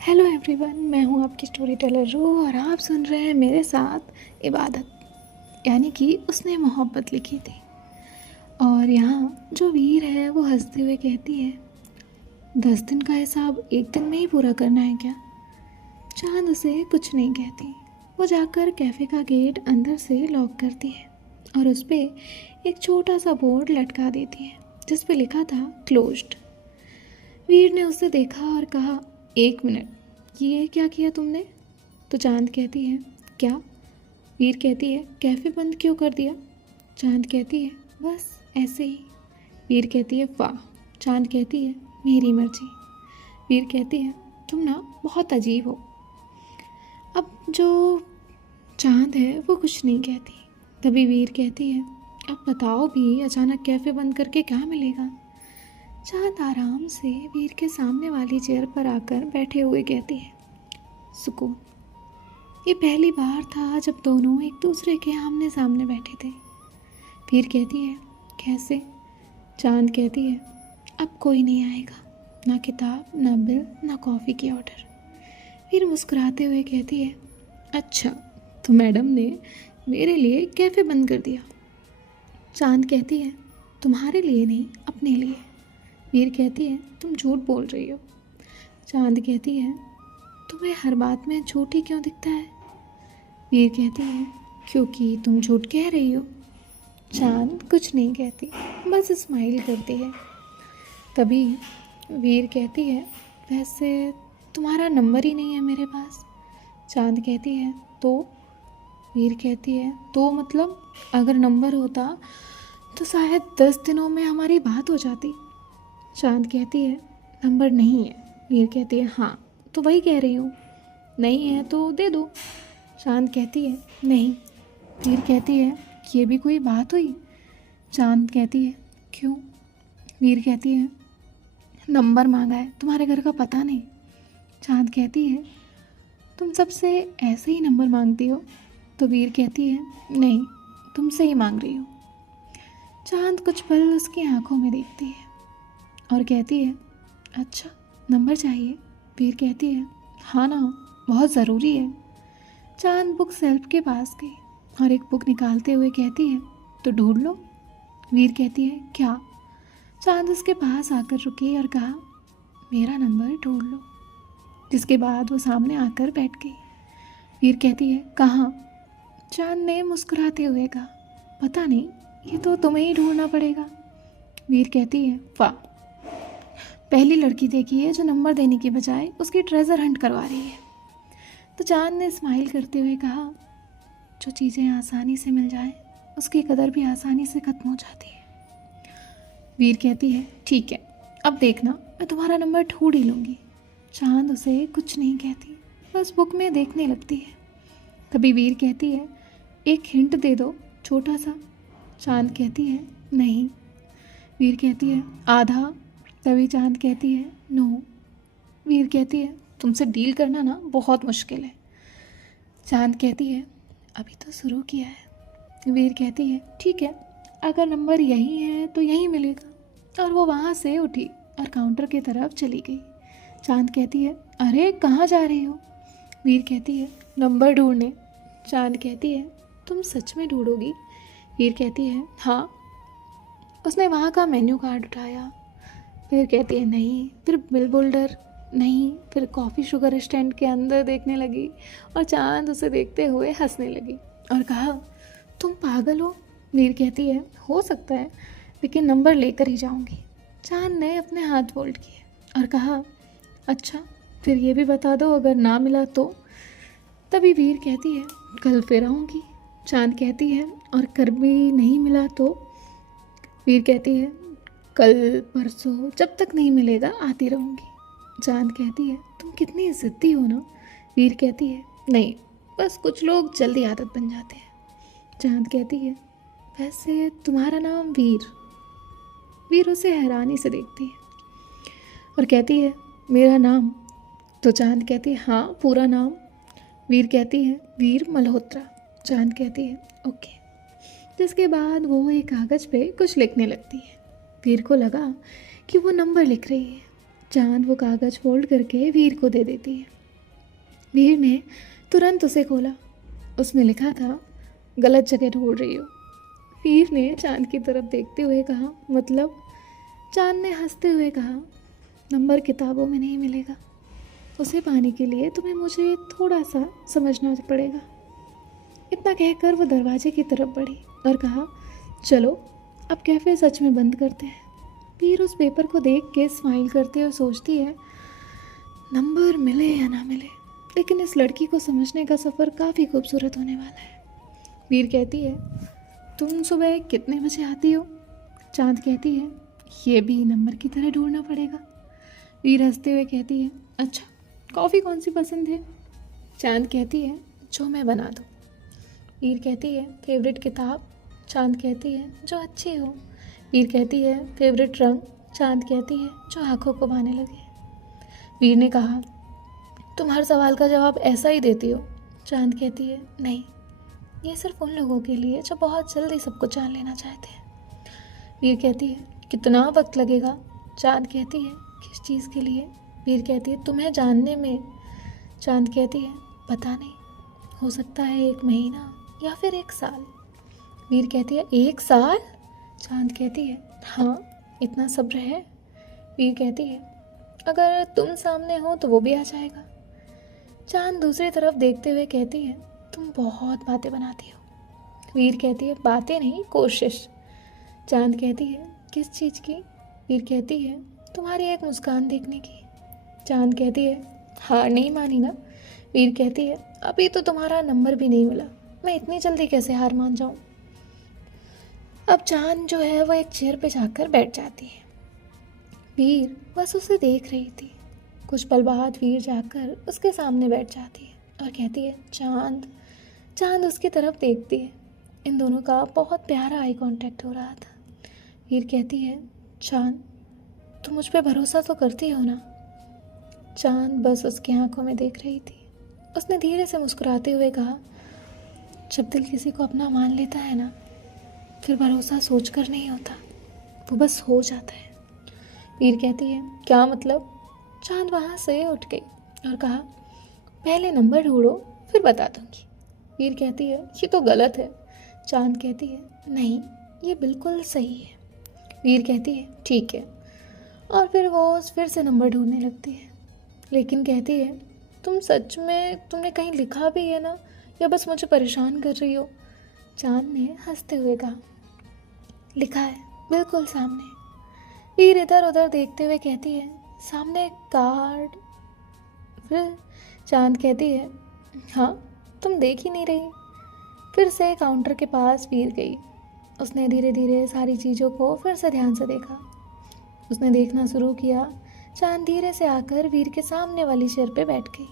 Hello everyone, मैं हूँ आपकी स्टोरी टेलर रूह और आप सुन रहे हैं मेरे साथ इबादत। यानी कि उसने मोहब्बत लिखी थी। और यहाँ जो वीर है वो हंसते हुए कहती है, 10 दिन का हिसाब एक दिन में ही पूरा करना है क्या? चांद उसे कुछ नहीं कहती। वो जाकर कैफ़े का गेट अंदर से लॉक करती है और उस पर एक छोटा सा बोर्ड लटका देती है जिस पे लिखा था क्लोज्ड। वीर ने उसे देखा और कहा, 1 मिनट, ये क्या किया तुमने? तो चांद कहती है, क्या? वीर कहती है, कैफ़े बंद क्यों कर दिया? चांद कहती है, बस ऐसे ही। वीर कहती है, वाह। चांद कहती है, मेरी मर्जी। वीर कहती है, तुम ना बहुत अजीब हो। अब जो चांद है वो कुछ नहीं कहती। तभी वीर कहती है, अब बताओ भी, अचानक कैफ़े बंद करके क्या मिलेगा? चांद आराम से वीर के सामने वाली चेयर पर आकर बैठे हुए कहती है, सुकून। ये पहली बार था जब दोनों एक दूसरे के आमने सामने बैठे थे। वीर कहती है, कैसे? चांद कहती है, अब कोई नहीं आएगा, ना किताब, ना बिल, ना कॉफ़ी की ऑर्डर। वीर मुस्कुराते हुए कहती है, अच्छा, तो मैडम ने मेरे लिए कैफ़े बंद कर दिया? चांद कहती है, तुम्हारे लिए नहीं, अपने लिए। वीर कहती है, तुम झूठ बोल रही हो। चांद कहती है, तुम्हें हर बात में झूठ ही क्यों दिखता है? वीर कहती है, क्योंकि तुम झूठ कह रही हो। चांद कुछ नहीं कहती, बस स्माइल करती है। तभी वीर कहती है, वैसे तुम्हारा नंबर ही नहीं है मेरे पास। चांद कहती है, तो? वीर कहती है, तो मतलब अगर नंबर होता तो शायद 10 दिनों में हमारी बात हो जाती। चांद कहती है, नंबर नहीं है। वीर कहती है, हाँ, तो वही कह रही हूँ, नहीं है तो दे दो। चांद कहती है, नहीं। वीर कहती है, ये भी कोई बात हुई? चांद कहती है, क्यों? वीर कहती है, नंबर मांगा है, तुम्हारे घर का पता नहीं। चांद कहती है, तुम सबसे ऐसे ही नंबर मांगती हो? तो वीर कहती है, नहीं, तुमसे ही मांग रही हूँ। चांद कुछ पल उसकी आंखों में देखती है और कहती है, अच्छा, नंबर चाहिए? वीर कहती है, हाँ ना, बहुत ज़रूरी है। चांद बुक सेल्फ के पास गई और एक बुक निकालते हुए कहती है, तो ढूंढ लो। वीर कहती है, क्या? चांद उसके पास आकर रुकी और कहा, मेरा नंबर ढूंढ लो। जिसके बाद वो सामने आकर बैठ गई। वीर कहती है, कहाँ? चांद ने मुस्कुराते हुए कहा, पता नहीं, ये तो तुम्हें ही ढूंढना पड़ेगा। वीर कहती है, वाह, पहली लड़की देखी है जो नंबर देने के बजाय उसकी ट्रेजर हंट करवा रही है। तो चांद ने स्माइल करते हुए कहा, जो चीज़ें आसानी से मिल जाए उसकी कदर भी आसानी से ख़त्म हो जाती है। वीर कहती है, ठीक है, अब देखना, मैं तुम्हारा नंबर ढूंढ ही लूँगी। चांद उसे कुछ नहीं कहती, बस बुक में देखने लगती है। तभी वीर कहती है, एक हिंट दे दो, छोटा सा। चांद कहती है, नहीं। वीर कहती है, आधा। तभी चांद कहती है, नो। वीर कहती है, तुमसे डील करना ना बहुत मुश्किल है। चांद कहती है, अभी तो शुरू किया है। वीर कहती है, ठीक है, अगर नंबर यही है तो यहीं मिलेगा। और वो वहाँ से उठी और काउंटर की तरफ चली गई। चांद कहती है, अरे कहाँ जा रही हो? वीर कहती है, नंबर ढूंढने। चांद कहती है, तुम सच में ढूंढोगी? वीर कहती है, हाँ। उसने वहाँ का मेन्यू कार्ड उठाया। फिर कहती है, नहीं। फिर बिल बोल्डर, नहीं। फिर कॉफ़ी शुगर स्टैंड के अंदर देखने लगी और चांद उसे देखते हुए हंसने लगी और कहा, तुम पागल हो? वीर कहती है, हो सकता है, लेकिन नंबर लेकर ही जाऊंगी। चांद ने अपने हाथ फोल्ड किए और कहा, अच्छा, फिर ये भी बता दो, अगर ना मिला तो? तभी वीर कहती है, कल फिर आऊँगी। चांद कहती है, और कर भी नहीं मिला तो? वीर कहती है, कल परसों, जब तक नहीं मिलेगा आती रहूँगी। चांद कहती है, तुम कितनी ज़िद्दी हो ना। वीर कहती है, नहीं, बस कुछ लोग जल्दी आदत बन जाते हैं। चांद कहती है, वैसे तुम्हारा नाम वीर? वीर उसे हैरानी से देखती है और कहती है, मेरा नाम? तो चांद कहती है, हाँ, पूरा नाम। वीर कहती है, वीर मल्होत्रा। चांद कहती है, ओके। जिसके बाद वो एक कागज़ पे कुछ लिखने लगती है। वीर को लगा कि वो नंबर लिख रही है। चांद वो कागज़ फोल्ड करके वीर को दे देती है। वीर ने तुरंत उसे खोला। उसने लिखा था, गलत जगह ढूंढ रही हो। वीर ने चांद की तरफ देखते हुए कहा, मतलब? चांद ने हंसते हुए कहा, नंबर किताबों में नहीं मिलेगा, उसे पाने के लिए तुम्हें मुझे थोड़ा सा समझना पड़ेगा। इतना कहकर वो दरवाजे की तरफ बढ़ी और कहा, चलो अब कैफ़े सच में बंद करते हैं। वीर उस पेपर को देख के स्माइल करते हुए सोचती है, नंबर मिले या ना मिले, लेकिन इस लड़की को समझने का सफ़र काफ़ी खूबसूरत होने वाला है। वीर कहती है, तुम सुबह कितने बजे आती हो? चांद कहती है, ये भी नंबर की तरह ढूंढना पड़ेगा। वीर हंसते हुए कहती है, अच्छा कॉफ़ी कौन सी पसंद है? चांद कहती है, जो मैं बना दूँ। वीर कहती है, फेवरेट किताब? चांद कहती है, जो अच्छी हो। वीर कहती है, फेवरेट रंग? चांद कहती है, जो आंखों को भाने लगे। वीर ने कहा, तुम हर सवाल का जवाब ऐसा ही देती हो। चांद कहती है, नहीं, ये सिर्फ उन लोगों के लिए जो बहुत जल्दी सब कुछ जान लेना चाहते हैं। वीर कहती है, कितना वक्त लगेगा? चांद कहती है, किस चीज़ के लिए? वीर कहती है, तुम्हें जानने में। चांद कहती है, पता नहीं, हो सकता है 1 महीना या फिर 1 साल। वीर कहती है, 1 साल? चांद कहती है, हाँ, इतना सब्र है। वीर कहती है, अगर तुम सामने हो तो वो भी आ जाएगा। चांद दूसरी तरफ देखते हुए कहती है, तुम बहुत बातें बनाती हो। वीर कहती है, बातें नहीं, कोशिश। चांद कहती है, किस चीज़ की? वीर कहती है, तुम्हारी एक मुस्कान देखने की। चांद कहती है, हार नहीं मानी ना? वीर कहती है, अभी तो तुम्हारा नंबर भी नहीं मिला, मैं इतनी जल्दी कैसे हार मान जाऊं? अब चांद जो है वो एक चेयर पे जाकर बैठ जाती है। वीर बस उसे देख रही थी। कुछ पल बाद वीर जाकर उसके सामने बैठ जाती है और कहती है, चांद। चांद उसकी तरफ देखती है। इन दोनों का बहुत प्यारा आई कांटेक्ट हो रहा था। वीर कहती है, चांद, तुम मुझ पे भरोसा तो करती हो ना? चांद बस उसकी आंखों में देख रही थी। उसने धीरे से मुस्कुराते हुए कहा, जब दिल किसी को अपना मान लेता है ना, फिर भरोसा सोच कर नहीं होता, वो बस हो जाता है। वीर कहती है, क्या मतलब? चांद वहाँ से उठ गई और कहा, पहले नंबर ढूंढो फिर बता दूंगी। वीर कहती है, ये तो गलत है। चांद कहती है, नहीं, ये बिल्कुल सही है। वीर कहती है, ठीक है। और फिर वो फिर से नंबर ढूंढने लगती है, लेकिन कहती है, तुम सच में तुमने कहीं लिखा भी है ना, या बस मुझे परेशान कर रही हो? चांद ने हंसते हुए कहा, लिखा है, बिल्कुल सामने। वीर इधर उधर देखते हुए कहती है, सामने कार्ड? फिर चांद कहती है, हाँ, तुम देख ही नहीं रही। फिर से काउंटर के पास वीर गई। उसने धीरे धीरे सारी चीज़ों को फिर से ध्यान से देखा। उसने देखना शुरू किया। चांद धीरे से आकर वीर के सामने वाली चेयर पे बैठ गई।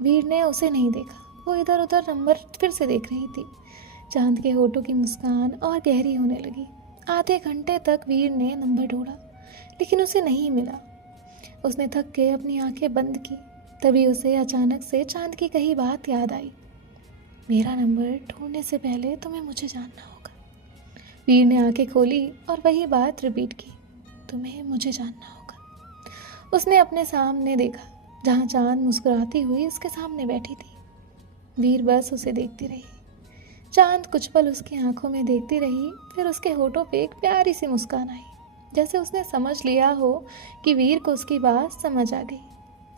वीर ने उसे नहीं देखा, वो इधर उधर नंबर फिर से देख रही थी। चांद के होठों की मुस्कान और गहरी होने लगी। आधे घंटे तक वीर ने नंबर ढूंढा, लेकिन उसे नहीं मिला। उसने थक के अपनी आंखें बंद की। तभी उसे अचानक से चांद की कही बात याद आई, मेरा नंबर ढूंढने से पहले तुम्हें मुझे जानना होगा। वीर ने आंखें खोली और वही बात रिपीट की, तुम्हें मुझे जानना होगा। उसने अपने सामने देखा, जहाँ चांद मुस्कुराती हुई उसके सामने बैठी थी। वीर बस उसे देखती रही। चांद कुछ पल उसकी आंखों में देखती रही, फिर उसके होठों पे एक प्यारी सी मुस्कान आई, जैसे उसने समझ लिया हो कि वीर को उसकी बात समझ आ गई।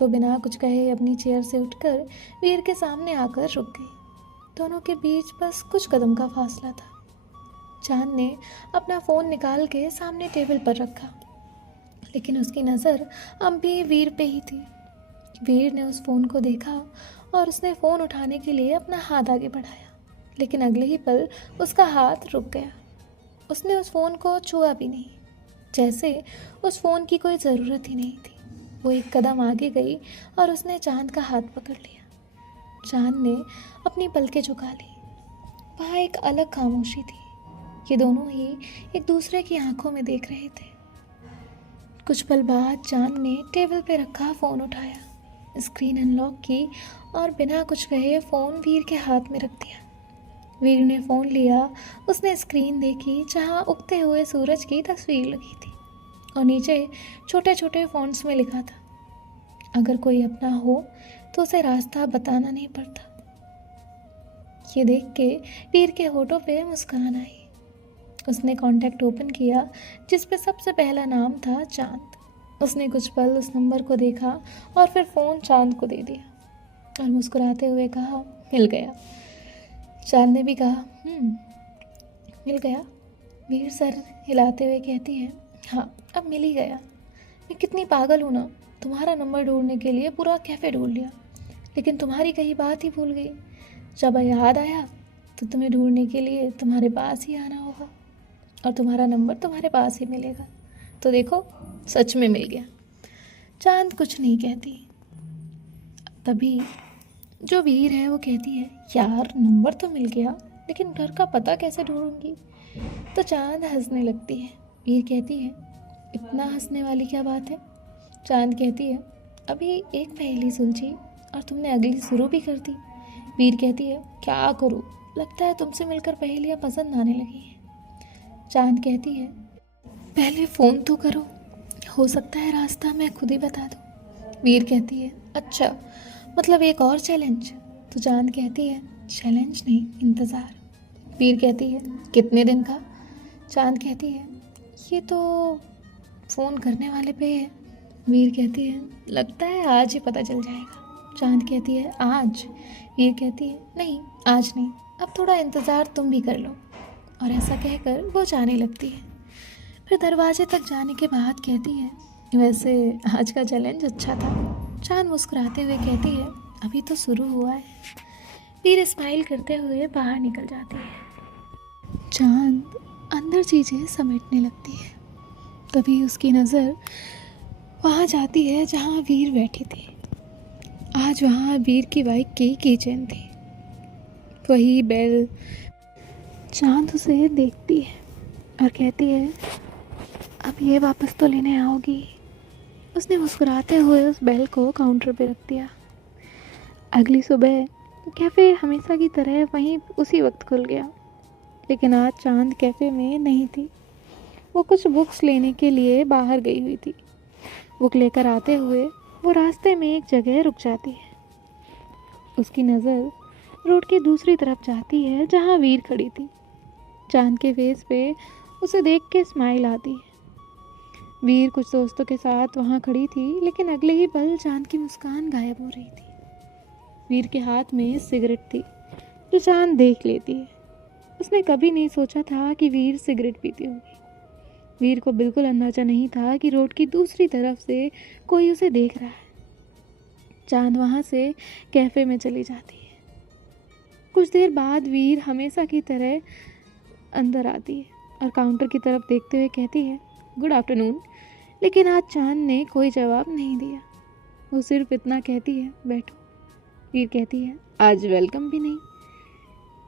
तो बिना कुछ कहे अपनी चेयर से उठकर वीर के सामने आकर रुक गई। दोनों के बीच बस कुछ कदम का फासला था। चांद ने अपना फ़ोन निकाल के सामने टेबल पर रखा, लेकिन उसकी नज़र अब भी वीर पे ही थी। वीर ने उस फ़ोन को देखा और उसने फ़ोन उठाने के लिए अपना हाथ आगे बढ़ाया, लेकिन अगले ही पल उसका हाथ रुक गया। उसने उस फ़ोन को छुआ भी नहीं, जैसे उस फ़ोन की कोई ज़रूरत ही नहीं थी। वो एक कदम आगे गई और उसने चांद का हाथ पकड़ लिया। चांद ने अपनी पलकें झुका ली। वहाँ एक अलग खामोशी थी। ये दोनों ही एक दूसरे की आंखों में देख रहे थे। कुछ पल बाद चांद ने टेबल पे रखा फ़ोन उठाया, स्क्रीन अनलॉक की और बिना कुछ कहे फ़ोन वीर के हाथ में रख दिया। वीर ने फ़ोन लिया। उसने स्क्रीन देखी, जहाँ उगते हुए सूरज की तस्वीर लगी थी और नीचे छोटे छोटे फ़ॉन्ट्स में लिखा था, अगर कोई अपना हो तो उसे रास्ता बताना नहीं पड़ता। ये देख के वीर के होठों पे मुस्कान आई। उसने कॉन्टैक्ट ओपन किया जिस पे सबसे पहला नाम था चांद। उसने कुछ पल उस नंबर को देखा और फिर फ़ोन चांद को दे दिया और मुस्कुराते हुए कहा, मिल गया। चांद ने भी कहा, मिल गया। वीर सर हिलाते हुए कहती है, हाँ अब मिल ही गया। मैं कितनी पागल हूँ ना, तुम्हारा नंबर ढूंढने के लिए पूरा कैफ़े ढूंढ लिया, लेकिन तुम्हारी कही बात ही भूल गई। जब याद आया तो तुम्हें ढूंढने के लिए तुम्हारे पास ही आना होगा और तुम्हारा नंबर तुम्हारे पास ही मिलेगा। तो देखो, सच में मिल गया। चांद कुछ नहीं कहती। तभी जो वीर है वो कहती है, यार नंबर तो मिल गया, लेकिन घर का पता कैसे ढूंढूंगी। तो चांद हंसने लगती है। वीर कहती है, इतना हंसने वाली क्या बात है। चांद कहती है, अभी एक पहेली सुलझी और तुमने अगली शुरू भी कर दी। वीर कहती है, क्या करूँ, लगता है तुमसे मिलकर पहेलियाँ पसंद आने लगी हैं। चांद कहती है, पहले फ़ोन तो करो, हो सकता है रास्ता मैं खुद ही बता दूँ। वीर कहती है, अच्छा मतलब एक और चैलेंज। तो चांद कहती है, चैलेंज नहीं, इंतज़ार। वीर कहती है, कितने दिन का। चांद कहती है, ये तो फ़ोन करने वाले पे है। वीर कहती है, लगता है आज ही पता चल जाएगा। चांद कहती है, आज। वीर कहती है, नहीं आज नहीं, अब थोड़ा इंतज़ार तुम भी कर लो। और ऐसा कहकर वो जाने लगती है। फिर दरवाजे तक जाने के बाद कहती है, वैसे आज का चैलेंज अच्छा था। चांद मुस्कुराते हुए कहती है, अभी तो शुरू हुआ है। वीर स्माइल करते हुए बाहर निकल जाती है। चांद अंदर चीज़ें समेटने लगती है। तभी उसकी नज़र वहाँ जाती है जहाँ वीर बैठी थी। आज वहाँ वीर की बाइक की चेन थी, वही बेल। चांद उसे देखती है और कहती है, अब ये वापस तो लेने आओगी। उसने मुस्कुराते हुए उस बेल को काउंटर पे रख दिया। अगली सुबह कैफ़े हमेशा की तरह वहीं उसी वक्त खुल गया, लेकिन आज चांद कैफ़े में नहीं थी। वो कुछ बुक्स लेने के लिए बाहर गई हुई थी। बुक लेकर आते हुए वो रास्ते में एक जगह रुक जाती है। उसकी नज़र रोड की दूसरी तरफ जाती है जहाँ वीर खड़ी थी। चांद के फेस पे उसे देख के स्माइल आती है। वीर कुछ दोस्तों के साथ वहाँ खड़ी थी, लेकिन अगले ही पल चांद की मुस्कान गायब हो रही थी। वीर के हाथ में सिगरेट थी जो चांद देख लेती है। उसने कभी नहीं सोचा था कि वीर सिगरेट पीती होगी। वीर को बिल्कुल अंदाजा नहीं था कि रोड की दूसरी तरफ से कोई उसे देख रहा है। चांद वहाँ से कैफ़े में चली जाती है। कुछ देर बाद वीर हमेशा की तरह अंदर आती है और काउंटर की तरफ देखते हुए कहती है, गुड आफ्टरनून। लेकिन आज चांद ने कोई जवाब नहीं दिया। वो सिर्फ इतना कहती है, बैठो। वीर कहती है, आज वेलकम भी नहीं।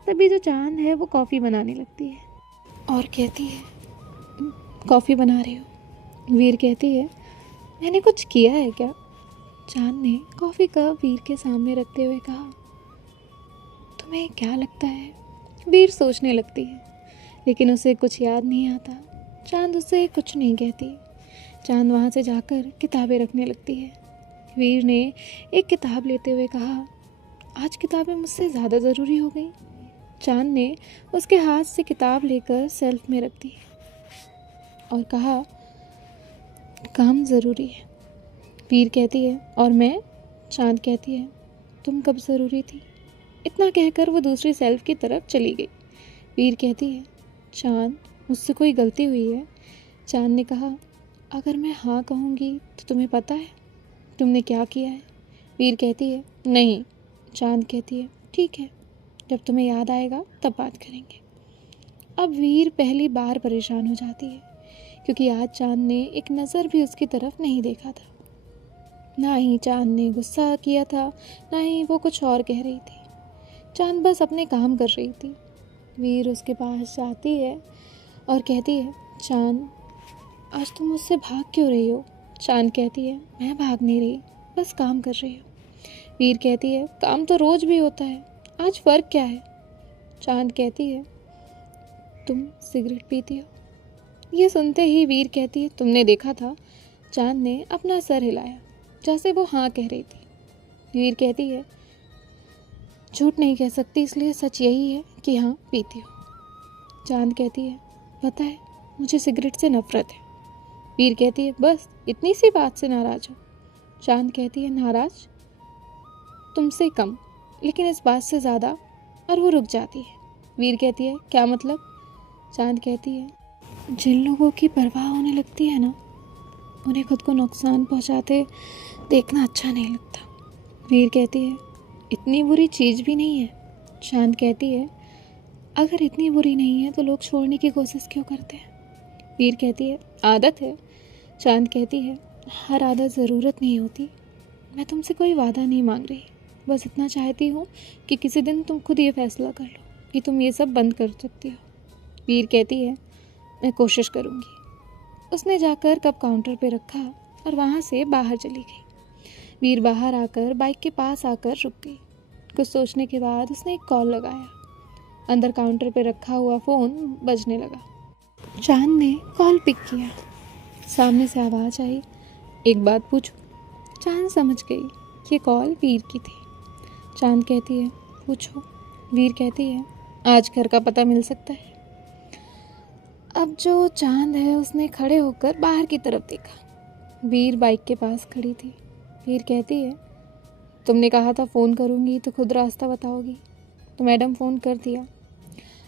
तभी जो चांद है वो कॉफ़ी बनाने लगती है और कहती है, कॉफ़ी बना रही हो। वीर कहती है, मैंने कुछ किया है क्या। चांद ने कॉफ़ी कप वीर के सामने रखते हुए कहा, तुम्हें क्या लगता है। वीर सोचने लगती है, लेकिन उसे कुछ याद नहीं आता। चांद उससे कुछ नहीं कहती। चांद वहाँ से जाकर किताबें रखने लगती है। वीर ने एक किताब लेते हुए कहा, आज किताबें मुझसे ज़्यादा ज़रूरी हो गई। चांद ने उसके हाथ से किताब लेकर सेल्फ में रख दी और कहा, काम ज़रूरी है। वीर कहती है, और मैं। चांद कहती है, तुम कब ज़रूरी थी। इतना कहकर वो दूसरी सेल्फ की तरफ चली गई। वीर कहती है, चांद मुझसे कोई गलती हुई है। चांद ने कहा, अगर मैं हाँ कहूँगी तो तुम्हें पता है तुमने क्या किया है। वीर कहती है, नहीं। चांद कहती है, ठीक है, जब तुम्हें याद आएगा तब बात करेंगे। अब वीर पहली बार परेशान हो जाती है, क्योंकि आज चांद ने एक नज़र भी उसकी तरफ नहीं देखा था। ना ही चांद ने गुस्सा किया था, ना ही वो कुछ और कह रही थी। चांद बस अपने काम कर रही थी। वीर उसके पास जाती है और कहती है, चांद आज तुम मुझसे भाग क्यों रही हो। चांद कहती है, मैं भाग नहीं रही, बस काम कर रही हूँ। वीर कहती है, काम तो रोज़ भी होता है, आज फ़र्क क्या है। चांद कहती है, तुम सिगरेट पीती हो। ये सुनते ही वीर कहती है, तुमने देखा था। चांद ने अपना सर हिलाया। जैसे वो हाँ कह रही थी। वीर कहती है झूठ नहीं कह सकती, इसलिए सच यही है कि हाँ पीती हूँ। चांद कहती है पता है मुझे सिगरेट से नफरत है। वीर कहती है बस इतनी सी बात से नाराज हो। चांद कहती है नाराज तुमसे कम, लेकिन इस बात से ज़्यादा। और वो रुक जाती है। वीर कहती है क्या मतलब? चांद कहती है जिन लोगों की परवाह होने लगती है ना, उन्हें खुद को नुकसान पहुंचाते देखना अच्छा नहीं लगता। वीर कहती है इतनी बुरी चीज़ भी नहीं है। चांद कहती है अगर इतनी बुरी नहीं है तो लोग छोड़ने की कोशिश क्यों करते हैं? वीर कहती है आदत है। चांद कहती है हर आदत ज़रूरत नहीं होती। मैं तुमसे कोई वादा नहीं मांग रही, बस इतना चाहती हूँ कि किसी दिन तुम खुद ये फैसला कर लो कि तुम ये सब बंद कर सकती हो। वीर कहती है मैं कोशिश करूँगी। उसने जाकर कप काउंटर पे रखा और वहाँ से बाहर चली गई। वीर बाहर आकर बाइक के पास आकर रुक गई। कुछ सोचने के बाद उसने एक कॉल लगाया। अंदर काउंटर पे रखा हुआ फ़ोन बजने लगा। चांद ने कॉल पिक किया। सामने से आवाज़ आई एक बात पूछूं? चांद समझ गई ये कॉल वीर की थी। चांद कहती है पूछो। वीर कहती है आज घर का पता मिल सकता है? अब जो चांद है उसने खड़े होकर बाहर की तरफ देखा। वीर बाइक के पास खड़ी थी। वीर कहती है तुमने कहा था फ़ोन करूँगी तो खुद रास्ता बताओगी, तो मैडम फ़ोन कर दिया।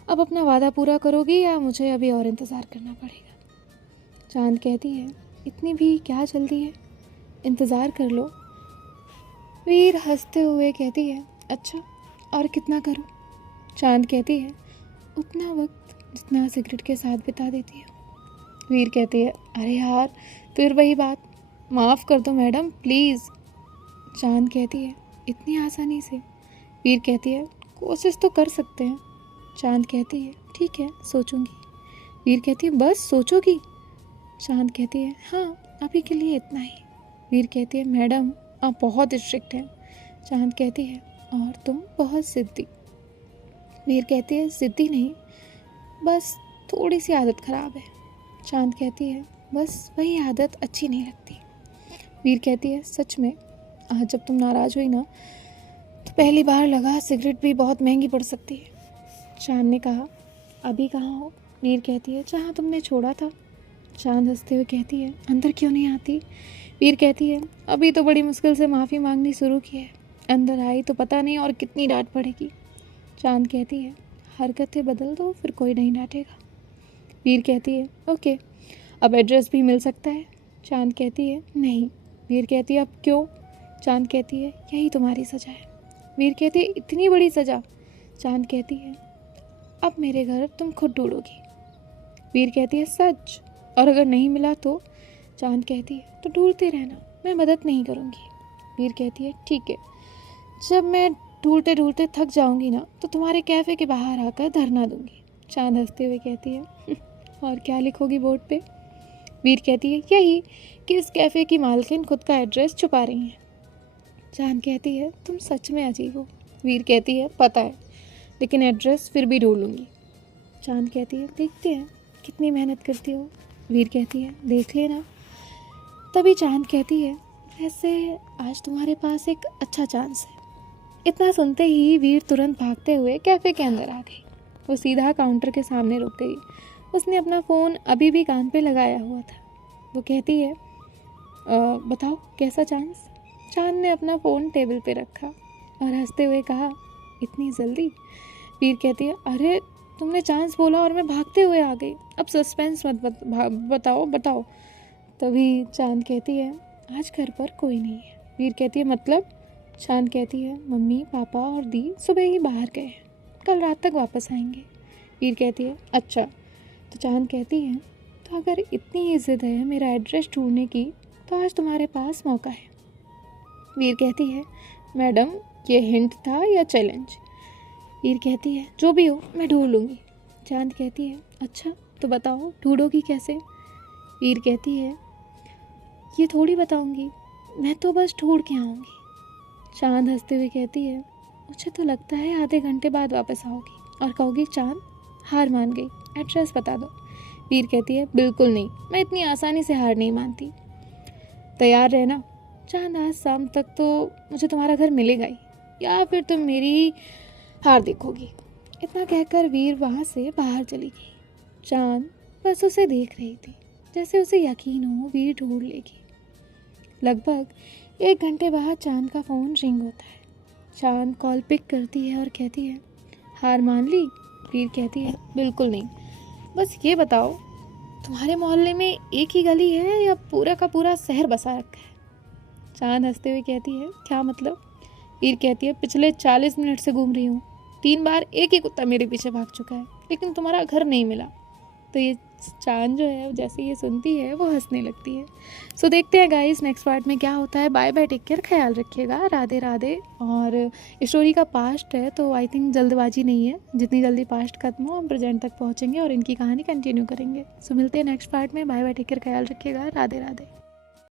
अब अपना वादा पूरा करोगी या मुझे अभी और इंतज़ार करना पड़ेगा? चांद कहती है इतनी भी क्या जल्दी है, इंतज़ार कर लो। वीर हंसते हुए कहती है अच्छा और कितना करूं? चांद कहती है उतना वक्त जितना सिगरेट के साथ बिता देती हो। वीर कहती है अरे यार फिर वही बात, माफ़ कर दो मैडम प्लीज़। चांद कहती है इतनी आसानी से? वीर कहती है कोशिश तो कर सकते हैं। चांद कहती है ठीक है सोचूंगी। वीर कहती है बस सोचोगी? चांद कहती है हाँ अभी के लिए इतना ही। वीर कहती है मैडम आप बहुत स्ट्रिक्ट हैं। चांद कहती है और तुम बहुत ज़िद्दी। वीर कहती है ज़िद्दी नहीं, बस थोड़ी सी आदत ख़राब है। चांद कहती है बस वही आदत अच्छी नहीं लगती। वीर कहती है सच में आज जब तुम नाराज़ हुई ना तो पहली बार लगा सिगरेट भी बहुत महंगी पड़ सकती है। चांद ने कहा अभी कहाँ हो? वीर कहती है जहाँ तुमने छोड़ा था। चांद हंसते हुए कहती है अंदर क्यों नहीं आती? वीर कहती है अभी तो बड़ी मुश्किल से माफ़ी मांगनी शुरू की है, अंदर आई तो पता नहीं और कितनी डांट पड़ेगी। चांद कहती है हरकतें बदल दो फिर कोई नहीं डांटेगा। वीर कहती है ओके, अब एड्रेस भी मिल सकता है? चांद कहती है नहीं। वीर कहती है अब क्यों? चांद कहती है यही तुम्हारी सज़ा है। वीर कहती है इतनी बड़ी सज़ा? चांद कहती है अब मेरे घर तुम खुद ढूंढोगी। वीर कहती है सच? और अगर नहीं मिला तो? चांद कहती है तो ढूंढते रहना, मैं मदद नहीं करूँगी। वीर कहती है ठीक है, जब मैं ढूंढते ढूंढते थक जाऊँगी ना तो तुम्हारे कैफ़े के बाहर आकर धरना दूँगी। चांद हंसते हुए कहती है और क्या लिखोगी बोर्ड पे? वीर कहती है यही कि इस कैफ़े की मालकिन खुद का एड्रेस छुपा रही है। चांद कहती है तुम सच में अजीब हो। वीर कहती है पता है, लेकिन एड्रेस फिर भी ढूंढ लूँगी। चांद कहती है देखते हैं कितनी मेहनत करती हो। वीर कहती है देख लेना। तभी चांद कहती है वैसे आज तुम्हारे पास एक अच्छा चांस है। इतना सुनते ही वीर तुरंत भागते हुए कैफ़े के अंदर आ गई। वो सीधा काउंटर के सामने रुक गई। उसने अपना फ़ोन अभी भी कान पे लगाया हुआ था। वो कहती है बताओ कैसा चांस? चांद ने अपना फ़ोन टेबल पे रखा और हंसते हुए कहा इतनी जल्दी? वीर कहती है अरे तुमने चांस बोला और मैं भागते हुए आ गई, अब सस्पेंस मत बताओ। तभी चांद कहती है आज घर पर कोई नहीं है। वीर कहती है मतलब? चांद कहती है मम्मी पापा और दी सुबह ही बाहर गए हैं, कल रात तक वापस आएंगे। वीर कहती है अच्छा। तो चांद कहती है तो अगर इतनी ही ज़िद है मेरा एड्रेस ढूंढने की तो आज तुम्हारे पास मौका है। वीर कहती है मैडम ये हिंट था या चैलेंज? वीर कहती है जो भी हो मैं ढूंढ लूँगी। चांद कहती है अच्छा तो बताओ ढूंढोगी कैसे? वीर कहती है ये थोड़ी बताऊँगी, मैं तो बस ढूंढ के आऊँगी। चांद हंसते हुए कहती है मुझे तो लगता है आधे घंटे बाद वापस आओगी और कहोगी चांद हार मान गई, एड्रेस बता दो। वीर कहती है बिल्कुल नहीं, मैं इतनी आसानी से हार नहीं मानती। तैयार रहना, चांद आज शाम तक तो मुझे तुम्हारा घर मिलेगा ही, या फिर तुम मेरी हार देखोगी। इतना कहकर वीर वहाँ से बाहर चली गई। चांद बस उसे देख रही थी, जैसे उसे यकीन हो वीर ढूंढ लेगी। लगभग 1 घंटे बाद चांद का फ़ोन रिंग होता है। चांद कॉल पिक करती है और कहती है, हार मान ली? वीर कहती है, बिल्कुल नहीं, बस ये बताओ तुम्हारे मोहल्ले में एक ही गली है या पूरा का पूरा शहर बसा रखा है? चांद हंसते हुए कहती है, क्या मतलब? वीर कहती है, पिछले 40 मिनट से घूम रही हूँ, 3 बार एक ही कुत्ता मेरे पीछे भाग चुका है, लेकिन तुम्हारा घर नहीं मिला। तो ये चांद जो है जैसे ये सुनती है वो हंसने लगती है। सो देखते हैं गाइस नेक्स्ट पार्ट में क्या होता है। बाय बाय, टेक केयर, ख्याल रखिएगा, राधे राधे। और स्टोरी का पास्ट है तो आई थिंक जल्दबाजी नहीं है, जितनी जल्दी पास्ट खत्म हो हम प्रेजेंट तक पहुँचेंगे और इनकी कहानी कंटिन्यू करेंगे। सो मिलते हैं नेक्स्ट पार्ट में। बाय बाय, टेक केयर, ख्याल रखिएगा, राधे राधे।